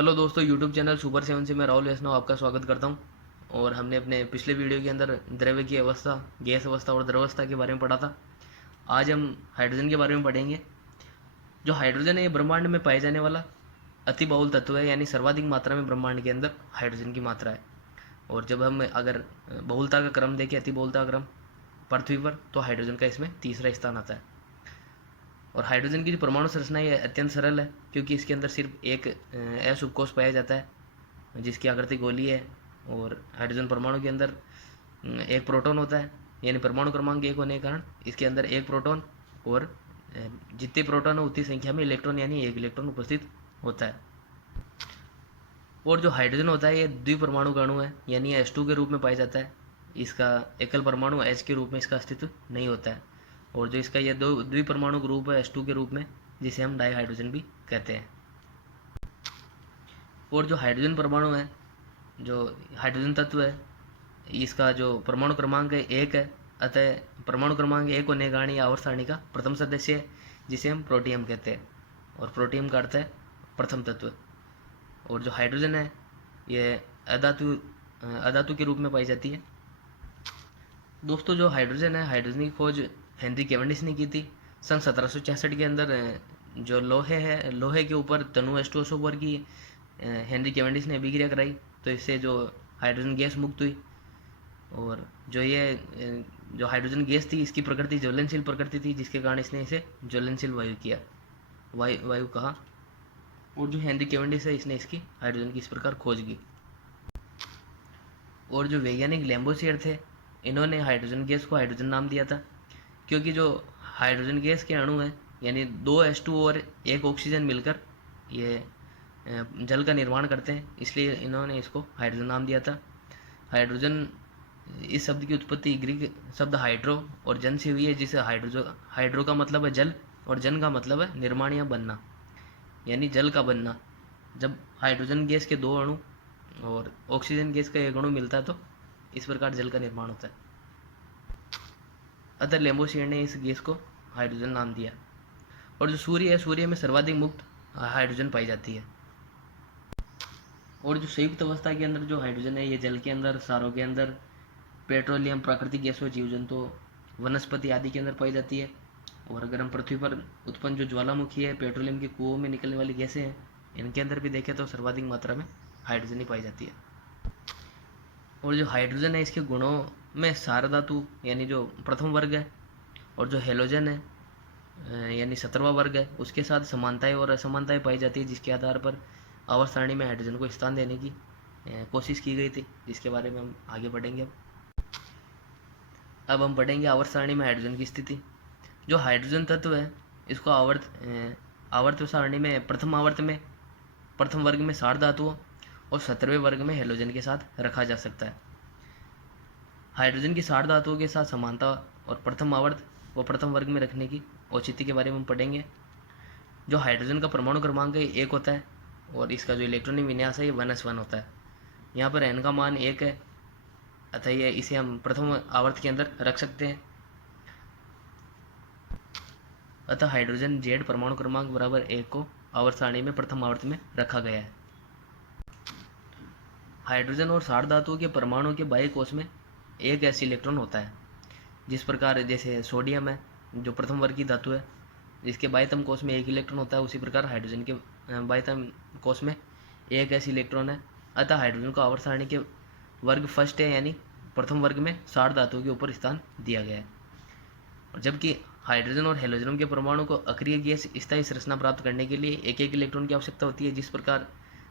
Hello दोस्तों, YouTube channel super seven से मैं राहुल वैष्णव आपका स्वागत करता हूं। और हमने अपने पिछले वीडियो के अंदर द्रव्य की अवस्था, गैस अवस्था और द्रवावस्था के बारे में पढ़ा था। आज हम हाइड्रोजन के बारे में पढ़ेंगे। जो हाइड्रोजन है ये ब्रह्मांड में पाए जाने वाला अति बहुल तत्व है, यानी सर्वाधिक मात्रा में ब्रह्मांड के अंदर हाइड्रोजन की मात्रा है। और जब हम अगर बहुलता का क्रम देखें, अति बहुलता का क्रम पृथ्वी पर, तो हाइड्रोजन का इसमें तीसरा स्थान आता है। और हाइड्रोजन की जो परमाणु संरचना है अत्यंत सरल है, क्योंकि इसके अंदर सिर्फ एक एस उपकोष पाया जाता है जिसकी आकृति गोलीय है। और हाइड्रोजन परमाणु के अंदर एक प्रोटॉन होता है, यानी परमाणु क्रमांक एक होने के कारण इसके अंदर एक प्रोटॉन और जितने प्रोटॉन हो उतनी संख्या में इलेक्ट्रॉन यानी एक इलेक्ट्रॉन उपस्थित होता है। और जो हाइड्रोजन होता है ये द्विपरमाणु अणु है, यानी H2 के रूप में पाया जाता है। इसका एकल परमाणु H के रूप में इसका अस्तित्व नहीं होता है। और जो इसका ये दो द्विपरमाणु ग्रुप है H2 के रूप में, जिसे हम डाई हाइड्रोजन भी कहते हैं। और जो हाइड्रोजन परमाणु है, जो हाइड्रोजन तत्व है, इसका जो परमाणु क्रमांक है एक है। अतः परमाणु क्रमांक एक होने के कारण यह आवर्त सारणी का प्रथम सदस्य है, जिसे हम प्रोटियम कहते हैं। और प्रोटियम का अर्थ है प्रथम तत्व। और जो हाइड्रोजन है ये अधातु के रूप में पाई जाती है। दोस्तों, जो हाइड्रोजन है, हाइड्रोजन की खोज हेनरी कैवेंडिश ने की थी सन 1766 के अंदर। जो लोहे के ऊपर तनु H2SO पर की हेनरी कैवेंडिश ने अभिक्रिया कराई, तो इससे जो हाइड्रोजन गैस मुक्त हुई। और जो हाइड्रोजन गैस थी, इसकी प्रकृति ज्वलनशील प्रकृति थी, जिसके कारण इसने इसे ज्वलनशील वायु किया, वायु कहा। और जो हेनरी कैवेंडिश है, इसने इसकी हाइड्रोजन की इस प्रकार खोज की। और जो वैज्ञानिक लैम्बोसियर थे, इन्होंने हाइड्रोजन गैस को हाइड्रोजन नाम दिया था, क्योंकि जो हाइड्रोजन गैस के अणु हैं, यानी 2 H2 और एक ऑक्सीजन मिलकर ये जल का निर्माण करते हैं, इसलिए इन्होंने इसको हाइड्रोजन नाम दिया था। हाइड्रोजन, इस शब्द की उत्पत्ति ग्रीक शब्द हाइड्रो और जन से हुई है, जिसे हाइड्रो का मतलब है जल और जन का मतलब है निर्माण या बनना, यानी जल का बनना। जब हाइड्रोजन गैस के दो अणु और ऑक्सीजन गैस का एक अणु मिलता है, तो इस प्रकार जल का निर्माण होता है। अतः लैम्बोसियर ने इस गैस को हाइड्रोजन नाम दिया। और जो सूर्य है, सूर्य में सर्वाधिक मुक्त हाइड्रोजन पाई जाती है। और जो संयुक्त अवस्था के अंदर जो हाइड्रोजन है, ये जल के अंदर, सारों के अंदर, पेट्रोलियम, प्राकृतिक गैसों, जीव जंतु, वनस्पति आदि के अंदर पाई जाती है। और अगर हम पृथ्वी पर उत्पन्न जो ज्वालामुखी है, पेट्रोलियम के कुओं में निकलने वाली गैसें हैं, इनके अंदर भी देखें तो सर्वाधिक मात्रा में हाइड्रोजन ही पाई जाती है। और जो हाइड्रोजन है, इसके गुणों में सार धातु यानी जो प्रथम वर्ग है, और जो हेलोजन है यानी 17वां वर्ग है, उसके साथ समानताएं और असमानताएं पाई जाती है, जिसके आधार पर आवर्त सारणी में हाइड्रोजन को स्थान देने की कोशिश की गई थी, जिसके बारे में हम आगे पढ़ेंगे। अब हम पढ़ेंगे आवर्त सारणी में हाइड्रोजन की स्थिति। जो हाइड्रोजन तत्व है, इसको आवर्त सारणी में प्रथम वर्ग में सार धातुओं और 17वें वर्ग में हेलोजन के साथ रखा जा सकता है। हाइड्रोजन की सार धातुओं के साथ समानता और प्रथम आवर्त व प्रथम वर्ग में रखने की औचित्य के बारे में हम पढ़ेंगे। जो हाइड्रोजन का परमाणु क्रमांक है एक होता है, और इसका जो इलेक्ट्रॉनिक विन्यास है ये 1s1 होता है। यहाँ पर n का मान 1 है, अतः ये इसे हम प्रथम आवर्त के अंदर रख सकते हैं। अतः हाइड्रोजन Z परमाणु क्रमांक बराबर 1 को आवर्त सारणी में प्रथम आवर्त में रखा गया है। हाइड्रोजन और सार धातुओं के परमाणु के बाह्य कोश में एक ऐसी इलेक्ट्रॉन होता है, जिस प्रकार जैसे सोडियम है जो प्रथम वर्ग की धातु है, जिसके बाह्यतम कोश में एक इलेक्ट्रॉन होता है, उसी प्रकार हाइड्रोजन के बाह्यतम कोश में एक ऐसी इलेक्ट्रॉन है। अतः हाइड्रोजन को आवर्त सारणी के वर्ग फर्स्ट है, यानी प्रथम वर्ग में सार धातुओं के ऊपर स्थान दिया गया है। और जबकि हाइड्रोजन और हेलोजन के परमाणु को अक्रिय गैस स्थायी संरचना प्राप्त करने के लिए एक एक इलेक्ट्रॉन की आवश्यकता होती है। जिस प्रकार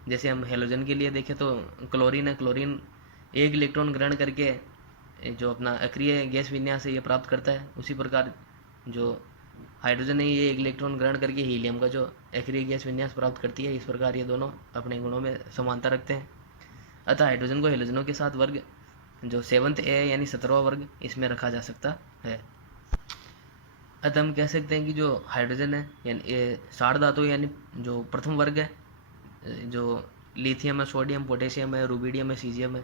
जैसे हम हेलोजन के लिए देखें तो क्लोरीन है, क्लोरीन एक इलेक्ट्रॉन ग्रहण करके जो अपना अक्रिय गैस विन्यास है ये प्राप्त करता है, उसी प्रकार जो हाइड्रोजन है ये एक इलेक्ट्रॉन ग्रहण करके हीलियम का जो अक्रिय गैस विन्यास प्राप्त करती है। इस प्रकार ये दोनों अपने गुणों में समानता रखते हैं। अतः हाइड्रोजन को हेलोजनों के साथ वर्ग जो 7th A यानी 17वां वर्ग, इसमें रखा जा सकता है। अतः हम कह सकते हैं कि जो हाइड्रोजन है यानी सार धातु यानी जो प्रथम वर्ग है, जो लिथियम है, सोडियम, पोटेशियम है, रुबिडियम है, सीजियम है,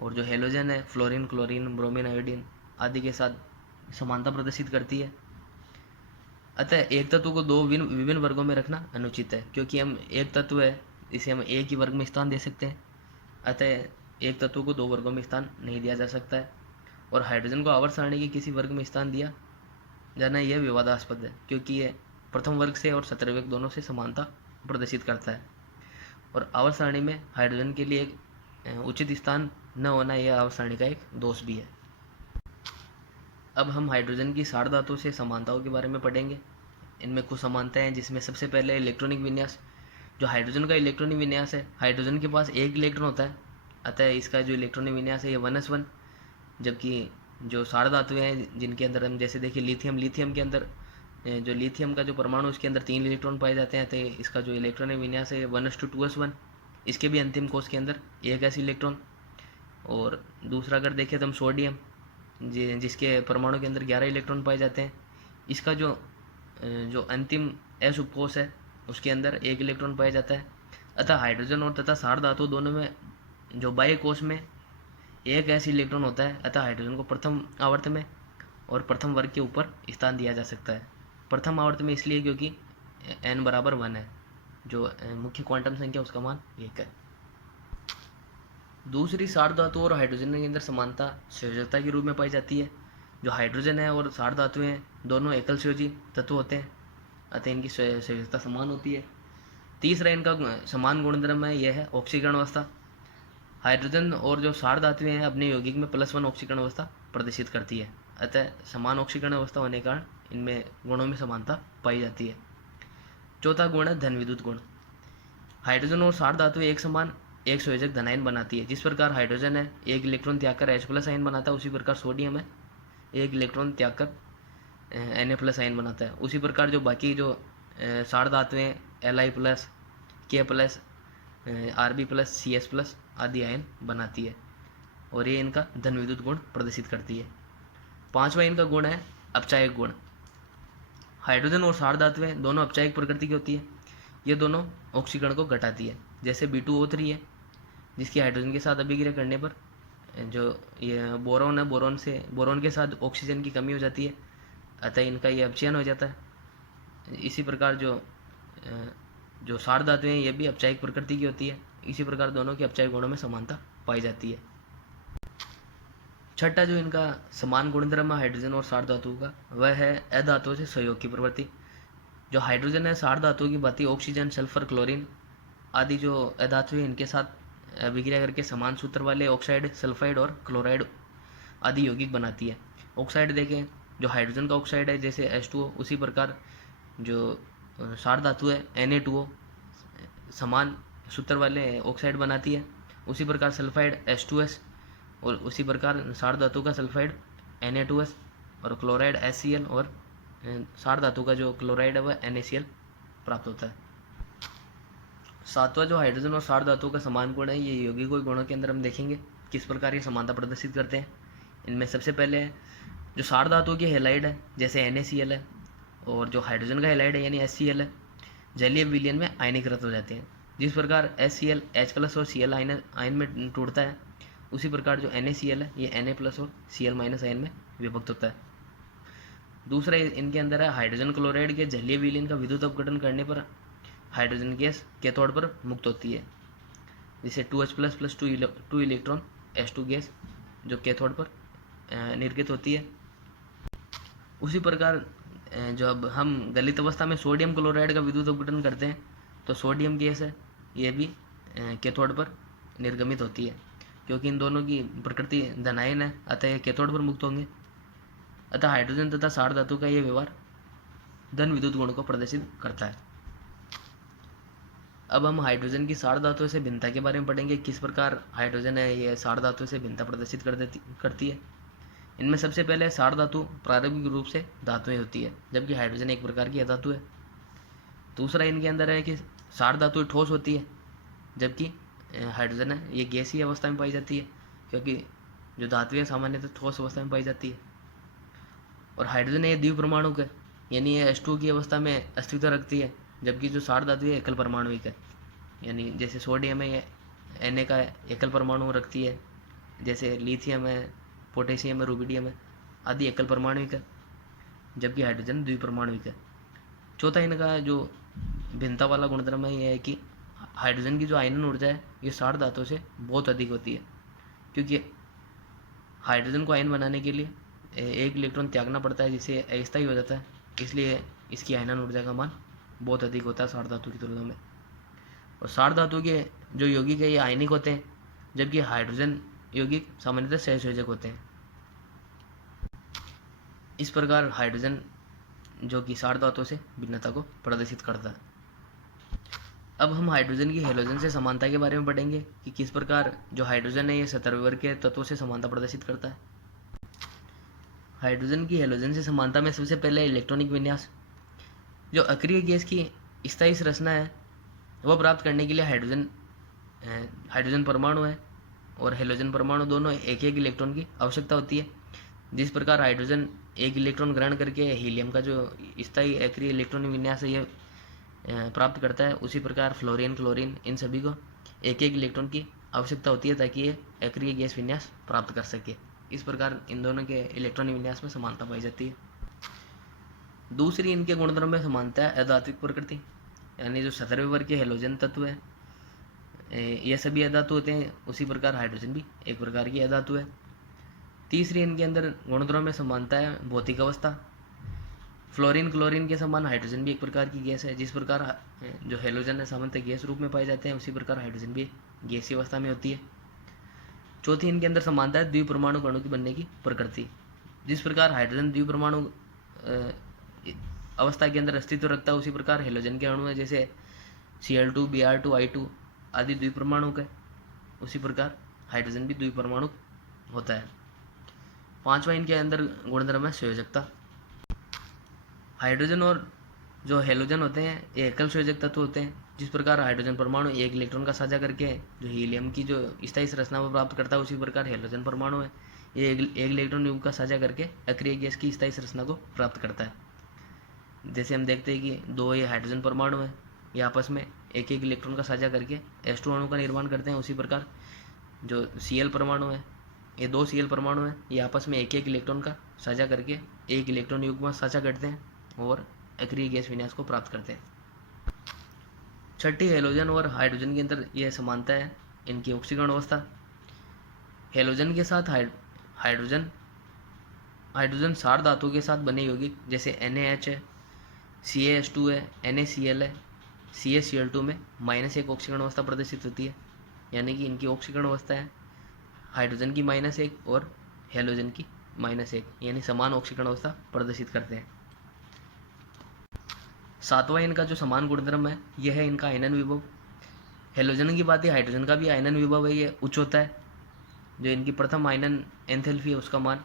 और जो हेलोजन है फ्लोरीन, क्लोरीन, ब्रोमीन, आयोडीन आदि के साथ समानता प्रदर्शित करती है। अतः एक तत्व को दो विभिन्न वर्गों में रखना अनुचित है, क्योंकि हम एक तत्व है इसे हम एक ही वर्ग में स्थान दे सकते हैं, अतः एक तत्व को दो वर्गों में स्थान नहीं दिया जा सकता है। और हाइड्रोजन को आवर्त सारणी के किसी वर्ग में स्थान दिया जाना यह विवादास्पद है, क्योंकि यह प्रथम वर्ग से और सतरवेग दोनों से समानता प्रदर्शित करता है। और आवर्त सारणी में हाइड्रोजन के लिए एक उचित स्थान न होना यह आवर्त सारणी का एक दोष भी है। अब हम हाइड्रोजन की सार धातुओं से समानताओं के बारे में पढ़ेंगे। इनमें कुछ समानताएं हैं, जिसमें सबसे पहले इलेक्ट्रॉनिक विन्यास। जो हाइड्रोजन का इलेक्ट्रॉनिक विन्यास है, हाइड्रोजन के पास एक इलेक्ट्रॉन होता है, अतः इसका जो इलेक्ट्रॉनिक विन्यास है ये 1s1। जबकि जो सार धातुएं हैं जिनके अंदर हम जैसे देखिए लिथियम के अंदर जो लिथियम का जो परमाणु उसके अंदर 3 इलेक्ट्रॉन पाए जाते हैं, अतः इसका जो इलेक्ट्रॉनिक विन्यास है 1s2 इसके भी अंतिम कोश के अंदर एक ऐसी इलेक्ट्रॉन। और दूसरा अगर देखें तो हम सोडियम जिसके परमाणु के अंदर 11 इलेक्ट्रॉन पाए जाते हैं, इसका जो अंतिम एस उपकोश है उसके अंदर एक इलेक्ट्रॉन पाया जाता है। अतः हाइड्रोजन और तथा सार धातु दोनों में जो बाह्य कोश में एक ऐसी इलेक्ट्रॉन होता है, अतः हाइड्रोजन को प्रथम आवर्त में और प्रथम वर्ग के ऊपर स्थान दिया जा सकता है। प्रथम आवर्त में इसलिए क्योंकि n बराबर 1 है, जो मुख्य क्वांटम संख्या उसका मान 1 है। दूसरी सार धातु और हाइड्रोजन के अंदर समानता संयोजकता के रूप में पाई जाती है। जो हाइड्रोजन है और सार धातुएं हैं दोनों एकल संयोजी तत्व होते हैं, अतः इनकी संयोजकता समान होती है। तीसरा इनका समान गुणधर्म है, यह है ऑक्सीकरण अवस्था। हाइड्रोजन और जो सार धातुएं हैं अपने यौगिक में +1 ऑक्सीकरण अवस्था प्रदर्शित करती है, अतः समान ऑक्सीकरण अवस्था होने के कारण इनमें गुणों में समानता पाई जाती है। चौथा गुण है धन विद्युत गुण। हाइड्रोजन और सार धातुएं एक समान एक संयोजक धनायन बनाती है। जिस प्रकार हाइड्रोजन है एक इलेक्ट्रॉन त्याग कर H+ आयन बनाता है, उसी प्रकार सोडियम है एक इलेक्ट्रॉन त्याग कर Na+ आयन बनाता है। उसी प्रकार जो बाकी जो सार धातुएं Li+, K+, Rb+, Cs+ आदि आयन बनाती है, और ये इनका धन विद्युत गुण प्रदर्शित करती है। पांचवा इनका गुण है अपचायक गुण। हाइड्रोजन और सार धातुएं दोनों अपचायक प्रकृति की होती है। ये दोनों ऑक्सीकरण को घटाती है। जैसे B2O3 है, जिसकी हाइड्रोजन के साथ अभिक्रिया करने पर जो ये बोरॉन है, बोरॉन के साथ ऑक्सीजन की कमी हो जाती है, अतः इनका ये अपचयन हो जाता है। इसी प्रकार जो सार धातुएं हैं ये भी अपचायक प्रकृति की होती है। इसी प्रकार दोनों के अपचायक गुणों में समानता पाई जाती है। छठा जो इनका समान गुणधर्म है हाइड्रोजन और सार धातु का, वह है अधातुओं से सहयोग की प्रवृत्ति। जो हाइड्रोजन है सार धातुओं की भांति ऑक्सीजन, सल्फर, क्लोरीन आदि जो अधातु हैं इनके साथ अभिक्रिया करके समान सूत्र वाले ऑक्साइड, सल्फाइड और क्लोराइड आदि यौगिक बनाती है। ऑक्साइड देखें, जो हाइड्रोजन का ऑक्साइड है जैसे H2O, उसी प्रकार जो सार धातु है Na2O समान सूत्र वाले ऑक्साइड बनाती है। उसी प्रकार सल्फाइड H2S, और उसी प्रकार सार धातु का सल्फाइड Na2S और क्लोराइड HCl, और सार धातु का जो क्लोराइड है वह NaCl प्राप्त होता है। सातवां जो हाइड्रोजन और सार धातु का समान गुण है, ये यौगिकों के गुणों के अंदर हम देखेंगे किस प्रकार ये समानता प्रदर्शित करते हैं। इनमें सबसे पहले है जो सार धातु के हेलाइड है जैसे NaCl है, और जो हाइड्रोजन का हेलाइड है यानी HCl है, जलीय विलयन में आयनीकृत हो जाते हैं। जिस प्रकार HCl H+ और Cl आयन में टूटता है, उसी प्रकार जो NaCl है ये Na+ और Cl- आयन में विभक्त होता है। दूसरा इनके अंदर है हाइड्रोजन क्लोराइड के जलीय विलयन का विद्युत अपघटन करने पर हाइड्रोजन गैस कैथोड पर मुक्त होती है, जिसे 2H+ 2 इलेक्ट्रॉन H2 गैस जो कैथोड पर निर्गत होती है। उसी प्रकार जो अब हम गलित अवस्था में सोडियम क्लोराइड का विद्युत अपघटन करते हैं, तो सोडियम गैस है ये भी कैथोड पर निर्गमित होती है, क्योंकि इन दोनों की प्रकृति धनायन है, अतः ये कैथोड पर मुक्त होंगे। अतः हाइड्रोजन तथा सार धातु का यह व्यवहार धन विद्युत गुण को प्रदर्शित करता है। अब हम हाइड्रोजन की सार धातुओं से भिन्नता के बारे में पढ़ेंगे, किस प्रकार हाइड्रोजन है ये सार धातुओं से भिन्नता प्रदर्शित करती है। इनमें सबसे पहले सार धातु प्रारंभिक रूप से धातुएं होती है, जबकि हाइड्रोजन एक प्रकार की अधातु है। दूसरा इनके अंदर है कि सार धातु ठोस होती है, जबकि हाइड्रोजन है ये गैसीय अवस्था में पाई जाती है, क्योंकि जो धातुएं सामान्यतः ठोस अवस्था में पाई जाती है। और हाइड्रोजन है द्विपरमाणुक है, यानी ये H2 की अवस्था में अस्तित्व रखती है, जबकि जो सार धातु है एकल परमाणुक है, यानी जैसे सोडियम है ये Na का एकल परमाणु रखती है, जैसे लिथियम है, पोटेशियम है, रुबिडियम है आदि एकल परमाणुक है, जबकि हाइड्रोजन द्विपरमाणुक है। चौथा इनका जो भिन्नता वाला गुणधर्म है यह है कि हाइड्रोजन की जो आयनन ऊर्जा है ये 60 धातुओं से बहुत अधिक होती है, क्योंकि हाइड्रोजन को आयन बनाने के लिए एक इलेक्ट्रॉन त्यागना पड़ता है जिससे अस्थायी हो जाता है, इसलिए इसकी आयनन ऊर्जा का मान बहुत अधिक होता है 60 धातु की तुलना में। और 60 धातु के जो यौगिक है ये आयनिक होते हैं, जबकि हाइड्रोजन यौगिक सामान्यतः सहसंयोजक होते हैं। इस प्रकार हाइड्रोजन जो कि 60 धातुओं से भिन्नता को प्रदर्शित करता है। अब हम हाइड्रोजन की हेलोजन से समानता के बारे में पढ़ेंगे कि किस प्रकार जो हाइड्रोजन है ये सतर्क वर्ग के तत्वों से समानता प्रदर्शित करता है। हाइड्रोजन की हेलोजन से समानता में सबसे पहले इलेक्ट्रॉनिक विन्यास। जो अक्रिय गैस की स्थायी संरचना है वह प्राप्त करने के लिए हाइड्रोजन परमाणु है और हेलोजन परमाणु दोनों एक एक इलेक्ट्रॉन की आवश्यकता होती है। जिस प्रकार हाइड्रोजन एक इलेक्ट्रॉन ग्रहण करके हीलियम का जो स्थायी अक्रिय इलेक्ट्रॉनिक विन्यास है ये प्राप्त करता है, उसी प्रकार फ्लोरीन, क्लोरीन इन सभी को एक एक इलेक्ट्रॉन की आवश्यकता होती है ताकि ये अक्रिय गैस विन्यास प्राप्त कर सके। इस प्रकार इन दोनों के इलेक्ट्रॉनिक विन्यास में समानता पाई जाती है। दूसरी इनके गुणधर्म में समानता है अधात्विक प्रकृति, यानी जो 17वें वर्ग के हेलोजन तत्व है ये सभी अधातु होते हैं, उसी प्रकार हाइड्रोजन भी एक प्रकार की अधातु है। तीसरी इनके अंदर गुणधर्म में समानता है भौतिक अवस्था। फ्लोरीन, क्लोरीन के समान हाइड्रोजन भी एक प्रकार की गैस है। जिस प्रकार जो हेलोजन है सामान्यतः गैस रूप में पाए जाते हैं, उसी प्रकार हाइड्रोजन भी गैसीय अवस्था में होती है। चौथी इनके अंदर समानता है द्विपरमाणु अणु की बनने की प्रकृति। जिस प्रकार हाइड्रोजन द्विपरमाणु अवस्था के अंदर अस्तित्व रखता है, उसी प्रकार हेलोजन के अणु है जैसे Cl2, Br2, I2 आदि द्विपरमाणु का, उसी प्रकार हाइड्रोजन भी द्विपरमाणु होता है। पांचवा इनके अंदर गुणधर्म है संयोजकता। हाइड्रोजन और जो हेलोजन होते हैं ये एकल संयोजक तत्व होते हैं। जिस प्रकार हाइड्रोजन परमाणु एक इलेक्ट्रॉन का साझा करके जो हीलियम की जो स्थायी संरचना को प्राप्त करता है, उसी प्रकार हेलोजन परमाणु है ये एक इलेक्ट्रॉन युग्म का साझा करके अक्रिय गैस की स्थायी संरचना को प्राप्त करता है। जैसे हम देखते हैं कि दो ये हाइड्रोजन परमाणु है, ये आपस में एक एक इलेक्ट्रॉन का साझा करके H2 अणु का निर्माण करते हैं। उसी प्रकार जो Cl परमाणु है, ये दो Cl परमाणु है, ये आपस में एक एक इलेक्ट्रॉन का साझा करके एक इलेक्ट्रॉन युग्म साझा करते हैं और अक्रिय गैस विन्यास को प्राप्त करते हैं। छठी हेलोजन और हाइड्रोजन के अंदर यह समानता है इनकी ऑक्सीकरण अवस्था। हेलोजन के साथ हाइड्रोजन 60 धातु के साथ बने यौगिक जैसे NaH है, CaH2 है, NaCl है, CaCl2 में -1 ऑक्सीकरण अवस्था प्रदर्शित होती है, यानी कि इनकी ऑक्सीकरण अवस्था है हाइड्रोजन की -1 और हेलोजन की -1, यानी समान ऑक्सीकरण अवस्था प्रदर्शित करते हैं। सातवां इनका जो समान गुणधर्म है यह है इनका आयनन विभव। हेलोजन की बात है, हाइड्रोजन का भी आयनन विभव है ये उच्च होता है। जो इनकी प्रथम आयनन एंथैल्पी है उसका मान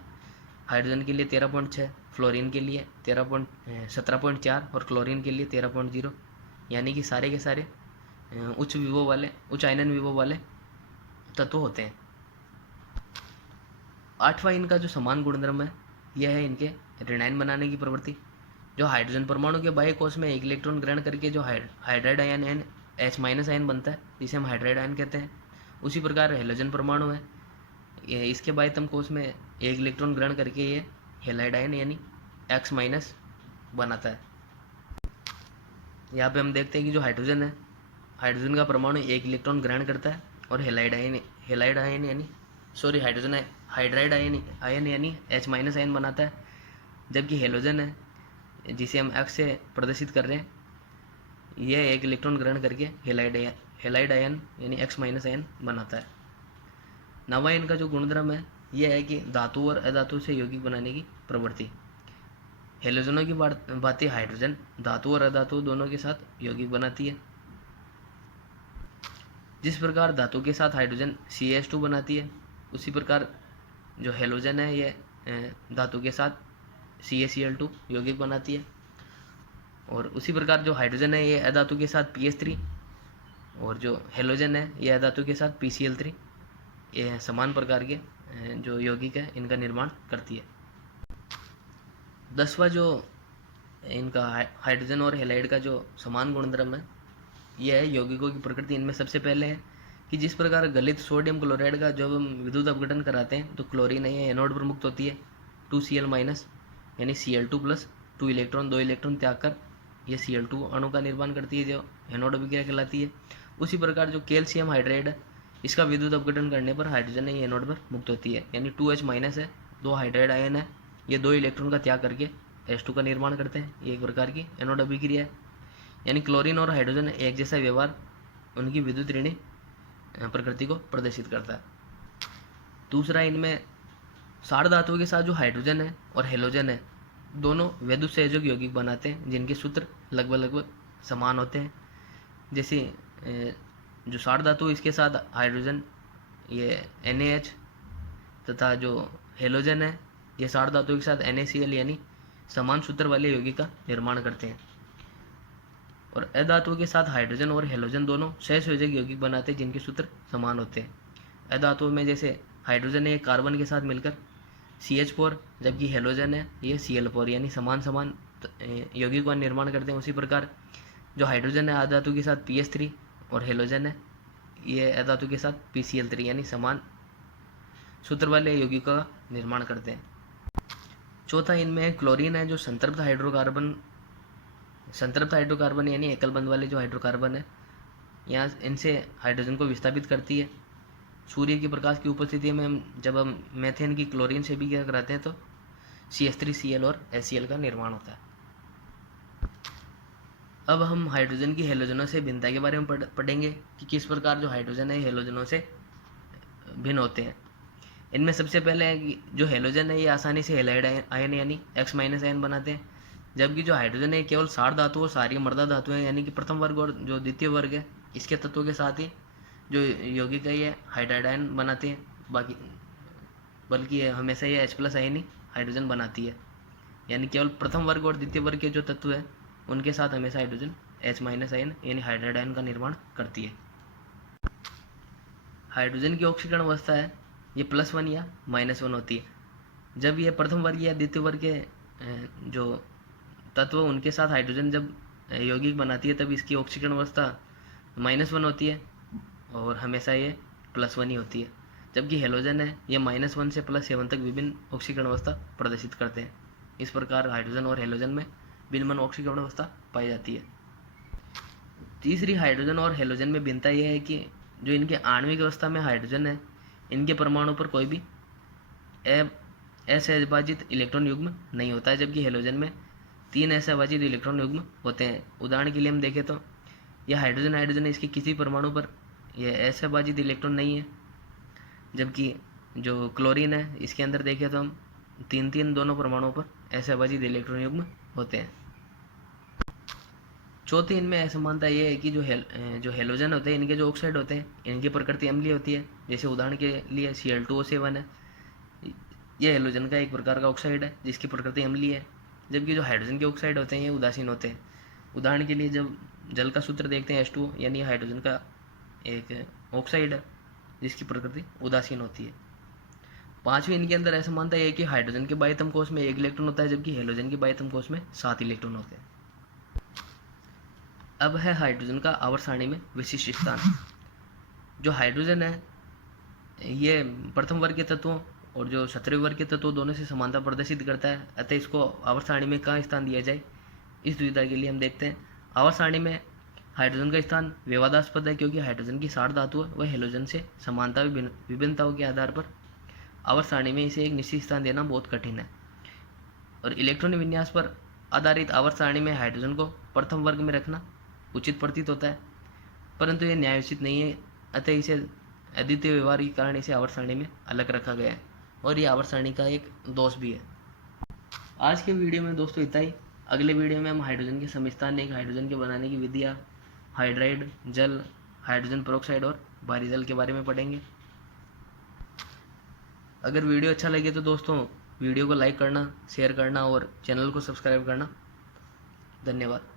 हाइड्रोजन के लिए 13.6, फ्लोरीन के लिए 17.4 और क्लोरीन के लिए 13.0, यानी कि सारे के सारे उच्च आयनन विभव वाले तत्व होते हैं। आठवां इनका जो समान गुणधर्म है यह है इनके ऋणायन बनाने की प्रवृत्ति। जो हाइड्रोजन परमाणु के बाह्य कोश में एक इलेक्ट्रॉन ग्रहण करके जो हाइड्राइड आयन H- आयन बनता है जिसे हम हाइड्राइड आयन कहते हैं, उसी प्रकार हेलोजन परमाणु है इसके बाह्यतम कोश में एक इलेक्ट्रॉन ग्रहण करके ये हेलाइड आयन यानी X- बनाता है। यहाँ पे हम देखते हैं कि जो हाइड्रोजन है, हाइड्रोजन का परमाणु एक इलेक्ट्रॉन ग्रहण करता है और हाइड्राइड आयन यानी H- आयन बनाता है, जबकि हेलोजन है जिसे हम X से प्रदर्शित कर रहे हैं, यह एक इलेक्ट्रॉन ग्रहण करके हेलाइड आयन यानी X- आयन बनाता है। नवा इनका जो गुणधर्म है यह है कि धातु और अधातु से यौगिक बनाने की प्रवृत्ति। हेलोजनों की भांति हाइड्रोजन धातु और अधातु दोनों के साथ यौगिक बनाती है। जिस प्रकार धातु के साथ हाइड्रोजन CH2 बनाती है, उसी प्रकार जो हेलोजन है यह धातु के साथ CaCl2 यौगिक बनाती है। और उसी प्रकार जो हाइड्रोजन है ये अधातु के साथ PH3 और जो हेलोजन है यह अधातु के साथ PCl3, ये समान प्रकार के जो यौगिक है इनका निर्माण करती है। 10वां जो इनका हाइड्रोजन और हेलाइड का जो समान गुणधर्म है यह है यौगिकों की प्रकृति। इनमें सबसे पहले है कि जिस प्रकार गलित सोडियम क्लोराइड का जब हम विद्युत अपघटन कराते हैं तो क्लोरीन है ये एनोड पर मुक्त होती है 2Cl- यानी Cl2+, 2 इलेक्ट्रॉन त्याग कर ये Cl2 अणु का निर्माण करती है जो एनोड अभिक्रिया कहलाती है। उसी प्रकार जो कैल्शियम हाइड्राइड है, इसका विद्युत अपघटन करने पर हाइड्रोजन ए नोड पर मुक्त होती है, यानी 2H माइनस है, 2 हाइड्राइड आयन है, ये 2 इलेक्ट्रॉन का त्याग करके H2 का निर्माण करते हैं। ये एक प्रकार की एनोड अभिक्रिया है। यानी क्लोरीन और हाइड्रोजन एक जैसा व्यवहार उनकी विद्युत ऋणी प्रकृति को प्रदर्शित करता है। दूसरा, इनमें सार धातुओं के साथ जो हाइड्रोजन है और हेलोजन है, दोनों वैद्युत संयोजक यौगिक बनाते हैं जिनके सूत्र लगभग समान होते हैं। जैसे जो सार धातु इसके साथ हाइड्रोजन ये NaH तथा जो हेलोजन है ये सार धातु के साथ NaCl यानी समान सूत्र वाले यौगिक का निर्माण करते हैं। और अधातुओं के साथ हाइड्रोजन और हेलोजन दोनों सहसंयोजक यौगिक बनाते हैं जिनके सूत्र समान होते हैं। अधातुओं में जैसे हाइड्रोजन है कार्बन के साथ मिलकर CH4, जबकि हेलोजन है ये Cl4 यानी समान यौगिक का निर्माण करते हैं। उसी प्रकार जो हाइड्रोजन है अधातु के साथ PH3 और हेलोजन है ये अधातु के साथ PCl3 यानी समान सूत्र वाले यौगिकों का निर्माण करते हैं। चौथा, इनमें क्लोरीन है जो संतृप्त हाइड्रोकार्बन यानी एकल बंध वाले जो हाइड्रोकार्बन है, यहाँ इनसे हाइड्रोजन को विस्थापित करती है। सूर्य की प्रकाश की उपस्थिति में जब हम मेथेन की क्लोरीन से भी क्या कराते हैं तो CH3Cl और HCl का निर्माण होता है। अब हम हाइड्रोजन की हेलोजनों से भिन्नता के बारे में पढ़ेंगे कि किस प्रकार जो हाइड्रोजन है हेलोजनों से भिन्न होते हैं। इनमें सबसे पहले है कि जो हेलोजन है ये आसानी से हेलाइड आयन यानी X- आयन बनाते हैं, जबकि जो हाइड्रोजन है केवल सार धातु और सारी मर्दा धातु है यानी कि प्रथम वर्ग और जो द्वितीय वर्ग है इसके तत्वों के साथ ही जो यौगिक है ये हाइड्राइड आयन बनाते हैं। बल्कि ये हमेशा ये H+ आयन ही हाइड्रोजन बनाती है, यानी केवल प्रथम वर्ग और द्वितीय वर्ग के जो तत्व है उनके साथ हमेशा हाइड्रोजन H- आयन यानी हाइड्राइड आयन का निर्माण करती है। हाइड्रोजन की ऑक्सीकरण अवस्था है ये +1 या -1 होती है। जब ये प्रथम वर्ग या द्वितीय वर्ग के जो तत्व उनके साथ हाइड्रोजन जब यौगिक बनाती है तब इसकी ऑक्सीकरण अवस्था -1 होती है और हमेशा ये +1 ही होती है। जबकि हेलोजन है ये -1 से +7 तक विभिन्न ऑक्सीकरण अवस्था प्रदर्शित करते हैं। इस प्रकार हाइड्रोजन और हेलोजन में भिन्न ऑक्सीकरण अवस्था पाई जाती है। तीसरी, हाइड्रोजन और हेलोजन में भिन्नता यह है कि जो इनके आणविक अवस्था में हाइड्रोजन है इनके परमाणु पर कोई भी असहभाजित इलेक्ट्रॉन युग्म नहीं होता है, जबकि हेलोजन में 3 असहभाजित इलेक्ट्रॉन युग्म होते हैं। उदाहरण के लिए हम देखें तो यह हाइड्रोजन है, इसके किसी परमाणु पर यह असहभाजित इलेक्ट्रॉन नहीं है, जबकि जो क्लोरीन है इसके अंदर देखें तो हम 3 दोनों परमाणुओं पर असहभाजित इलेक्ट्रॉन युग्म होते हैं। चौथी, इनमें असमानता यह है कि जो हेलोजन होते हैं इनके जो ऑक्साइड होते हैं इनकी प्रकृति अम्लीय होती है। जैसे उदाहरण के लिए Cl2O7 है, यह हेलोजन का एक प्रकार का ऑक्साइड है जिसकी प्रकृति अम्लीय है, जबकि जो हाइड्रोजन के ऑक्साइड होते हैं ये उदासीन होते हैं। उदाहरण के लिए जब जल का सूत्र देखते हैं H2O यानी हाइड्रोजन का एक ऑक्साइड है जिसकी प्रकृति उदासीन होती है। पांचवी, इनके अंदर असमानता यह है कि हाइड्रोजन के बाह्यतम कोश में 1 इलेक्ट्रॉन होता है, जबकि हेलोजन के बाह्यतम कोश में 7 इलेक्ट्रॉन होते हैं। अब है हाइड्रोजन का आवर्त सारणी में विशिष्ट स्थान। जो हाइड्रोजन है ये प्रथम वर्ग के तत्वों और जो क्षत्रिय वर्ग के तत्वों दोनों से समानता प्रदर्शित करता है, अतः इसको आवर्त सारणी में कहाँ स्थान दिया जाए इस दुविधा के लिए हम देखते हैं। आवर्त सारणी में हाइड्रोजन का स्थान विवादास्पद है क्योंकि हाइड्रोजन की सार धातु व हेलोजन से समानता विभिन्नताओं के आधार पर आवर्त सारणी में इसे एक निश्चित स्थान देना बहुत कठिन है। और इलेक्ट्रॉन विन्यास पर आधारित आवर्त सारणी में हाइड्रोजन को प्रथम वर्ग में रखना उचित प्रतीत होता है, परंतु यह न्यायोचित नहीं है, अतः इसे अद्वितीय व्यवहार के कारण इसे आवर्त सारणी में अलग रखा गया है और यह आवर्त सारणी का एक दोष भी है। आज के वीडियो में दोस्तों इतना ही। अगले वीडियो में हम हाइड्रोजन के समस्थान, एक हाइड्रोजन के बनाने की विधियाँ, हाइड्राइड, जल, हाइड्रोजन पेरोक्साइड और भारी जल के बारे में पढ़ेंगे। अगर वीडियो अच्छा लगे तो दोस्तों वीडियो को लाइक करना, शेयर करना और चैनल को सब्सक्राइब करना। धन्यवाद।